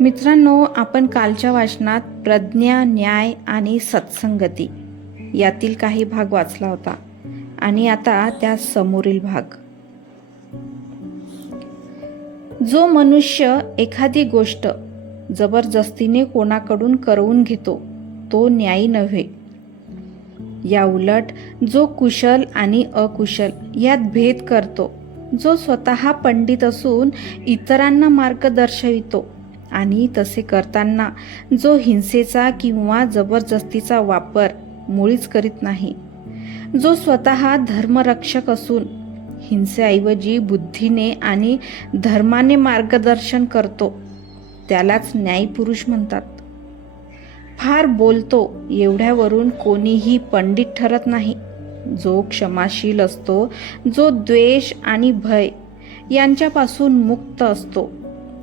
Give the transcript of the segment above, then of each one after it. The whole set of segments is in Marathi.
मित्रांनो आपण कालच्या वाचनात प्रज्ञा न्याय आणि सत्संगती यातील काही भाग वाचला होता. आणि आता त्या समोरील भाग. जो मनुष्य एखादी गोष्ट जबरदस्तीने कोणाकडून करवून घेतो तो न्यायी नव्हे. या उलट जो कुशल आणि अकुशल यात भेद करतो जो स्वतः पंडित असून इतरांना मार्ग दर्शवितो आणि तसे करताना जो हिंसेचा किंवा जबरदस्तीचा वापर मुळीच करीत नाही जो स्वतः धर्मरक्षक असून हिंसेऐवजी बुद्धीने आणि धर्माने मार्गदर्शन करतो त्यालाच न्यायपुरुष म्हणतात. फार बोलतो एवढ्यावरून कोणीही पंडित ठरत नाही. जो क्षमाशील असतो जो द्वेष आणि भय यांच्यापासून मुक्त असतो.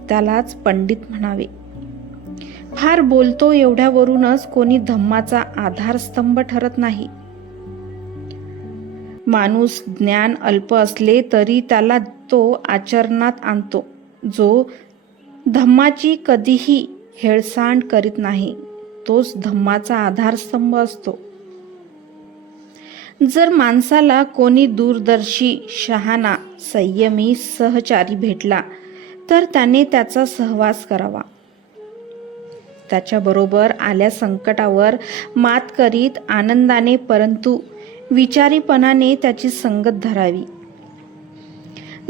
त्यालाच पंडित म्हणावे. फार बोलतो एवढ्यावरूनच कोणी धम्माचा आधारस्तंभ ठरत नाही. माणूस ज्ञान अल्प असले तरी त्याला तो आचरणात आणतो जो धम्माची कधीही हेळसांड करीत नाही तोच धम्माचा आधारस्तंभ असतो. जर माणसाला कोणी दूरदर्शी शहाणा संयमी सहचारी भेटला तर त्याने त्याचा सहवास करावा. त्याच्याबरोबर आल्या संकटावर मात करीत आनंदाने परंतु विचारीपणाने त्याची संगत धरावी.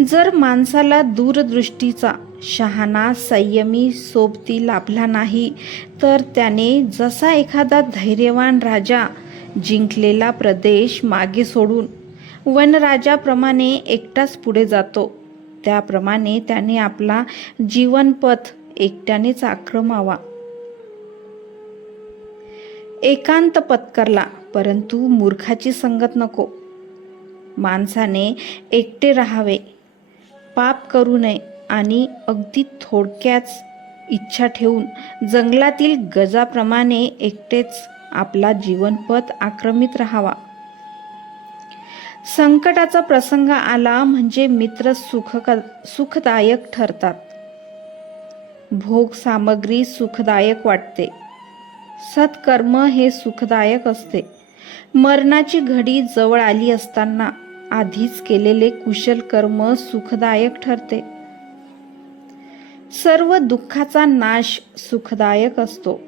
जर माणसाला दूरदृष्टीचा शहाणा संयमी सोबती लाभला नाही तर त्याने जसा एखादा धैर्यवान राजा जिंकलेला प्रदेश मागे सोडून वनराजाप्रमाणे एकटाच पुढे जातो. त्याप्रमाणे त्याने आपला जीवनपथ एकट्यानेच आक्रमावा. एकांत पत्करला परंतु मूर्खाची संगत नको. माणसाने एकटे राहावे. पाप करू नये आणि अगदी थोडक्याच इच्छा ठेवून जंगलातील गजाप्रमाणे एकटेच आपला जीवनपथ आक्रमित राहावा. संकटाचा प्रसंग आला म्हणजे मित्र सुखक सुखदायक ठरतात. भोग सामग्री सुखदायक वाटते. सत्कर्म हे सुखदायक असते. मरणाची घडी जवळ आली असताना आधीच केलेले कुशल कर्म सुखदायक ठरते. सर्व दुःखाचा नाश सुखदायक असतो.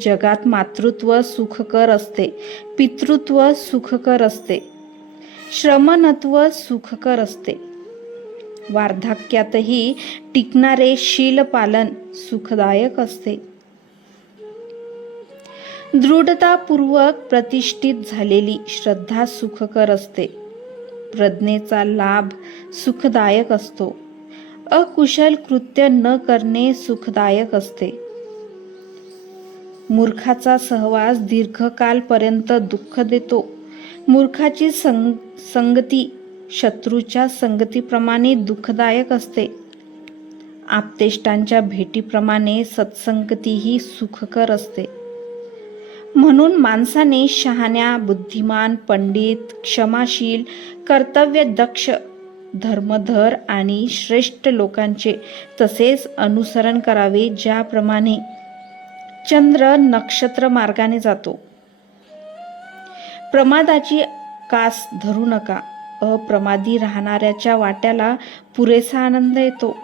जगात मातृत्व सुखकर असते पितृत्व सुखकर असते श्रमणत्व सुखकर असते. वार्धक्यातही टिकणारे शीलपालन सुखदायक असते. दृढतापूर्वक प्रतिष्ठित झालेली श्रद्धा सुखकर असते. प्रज्ञेचा लाभ सुखदायक असतो. अकुशल कृत्य न करणे सुखदायक असते. मूर्खाचा सहवास दीर्घकालपर्यंत दुःख देतो. मूर्खाची संग संगती शत्रूच्या संगतीप्रमाणे दुःखदायक असते. आपतेष्टांच्या भेटीप्रमाणे सत्संगतीही सुखकर असते. म्हणून माणसाने शहाण्या बुद्धिमान पंडित क्षमाशील कर्तव्य दक्ष धर्मधर आणि श्रेष्ठ लोकांचे तसेच अनुसरण करावे ज्याप्रमाणे चंद्र नक्षत्र मार्गाने जातो. प्रमादाची कास धरू नका. अप्रमादी राहणाऱ्याच्या वाट्याला पुरेसा आनंद येतो.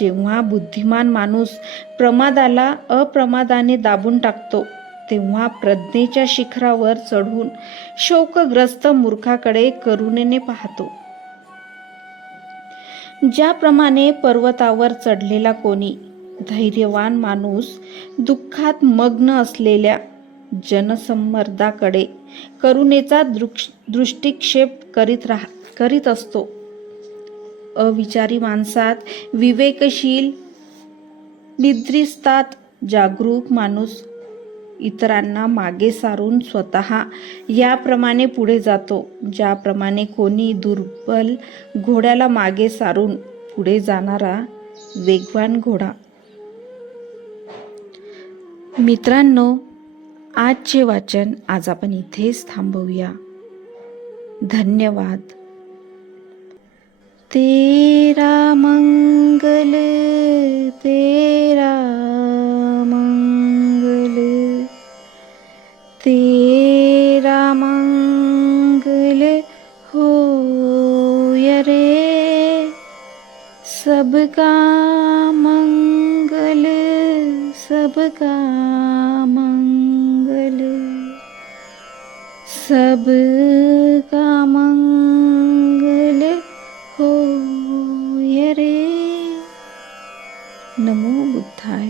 जेव्हा बुद्धिमान माणूस प्रमादाला अप्रमादाने दाबून टाकतो तेव्हा प्रज्ञेच्या शिखरावर चढून शोकग्रस्त मूर्खाकडे करुणेने पाहतो. ज्याप्रमाणे पर्वतावर चढलेला कोणी धैर्यवान माणूस दुःखात मग्न असलेल्या जनसंमर्दाकडे करुणेचा दृक्ष दृष्टिक्षेप करीत राह करीत असतो. अविचारी माणसात विवेकशील निद्रिस्तात जागरूक माणूस इतरांना मागे सारून स्वतः याप्रमाणे पुढे जातो ज्याप्रमाणे कोणी दुर्बल घोड्याला मागे सारून पुढे जाणारा वेगवान घोडा. मित्रांनो आजचे वाचन आज आपण इथेच थांबवूया. धन्यवाद. तेरा मंगल तेरा मंगल. तेरा मंगल हो रे सबका सबका मंगल सबका मंगल हो रे। नमो बुद्धाय